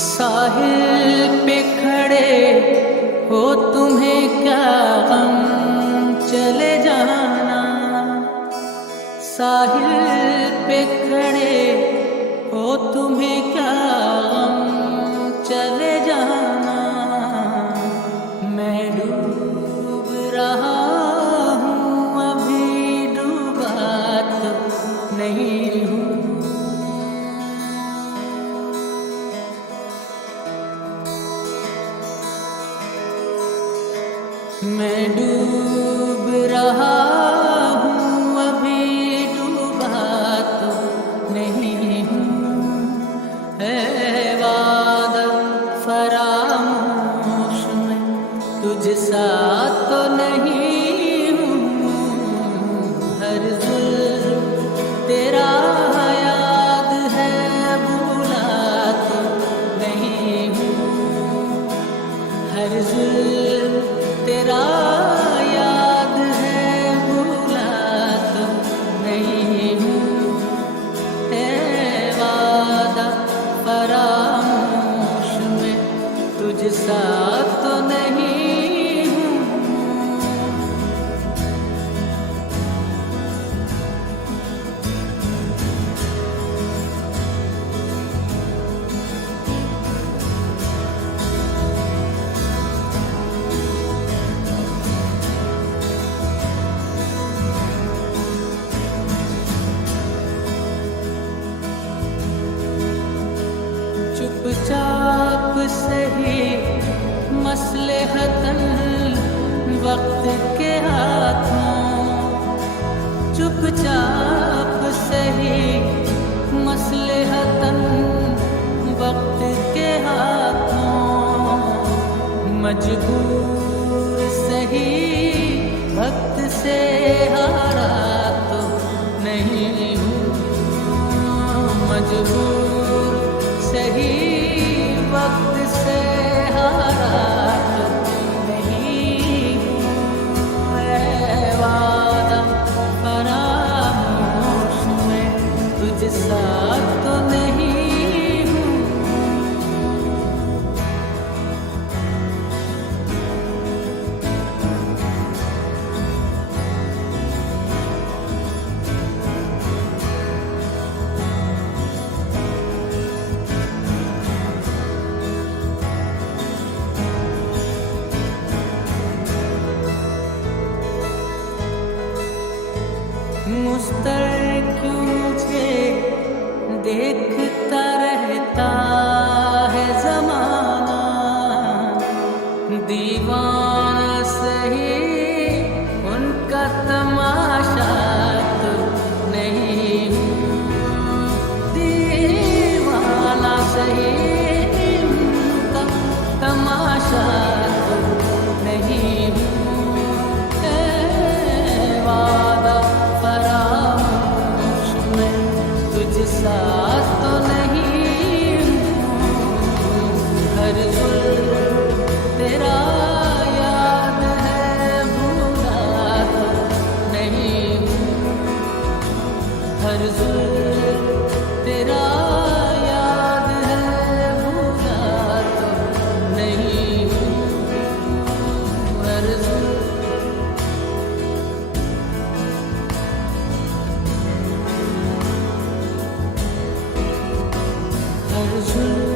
साहिल पे खड़े हो तुम्हें क्या गम, चले जाना। साहिल पे खड़े हो तुम्हें क्या गम, चले जाना। मैं डूब रहा हूँ अभी डूबा तो नहीं हूँ। मैं डूब रहा हूँ अभी डूबा तो नहीं हूँ। है वादा फरामोश में तुझ सा तो नहीं हूँ। हर जुल्म तेरा याद है भूला तो नहीं हूँ। हर जुल्म तेरा याद है भूला तो नहीं हूँ। है वादा फरामोश में तुझ सा तो नहीं हूँ। चुपचाप सही मसलहतन वक्त के हाथों, चुपचाप सही मसलहतन वक्त के हाथों। मजबूर सही वक्त से हारा तो नहीं हूँ। मजबूर सही वक्त से हारा तो नहीं हूँ। ऐ वादा फरामोश में तुझ सा तो नहीं हूँ। मुस्तर क्यों मुझे देखता रहता है ज़माना। दीवाना सही उनका तमाशा तो नहीं हूँ। दीवाना सही उनका तमाशा तो नहीं हूँ। वादा फरामोश में तुझ सा तो नहीं हूँ। हर जुल्म तेरा याद है भूला तो नहीं हूँ। हर जुल्म तेरा याद है भूला तो नहीं हूँ। हर जुल्म हर जुल्म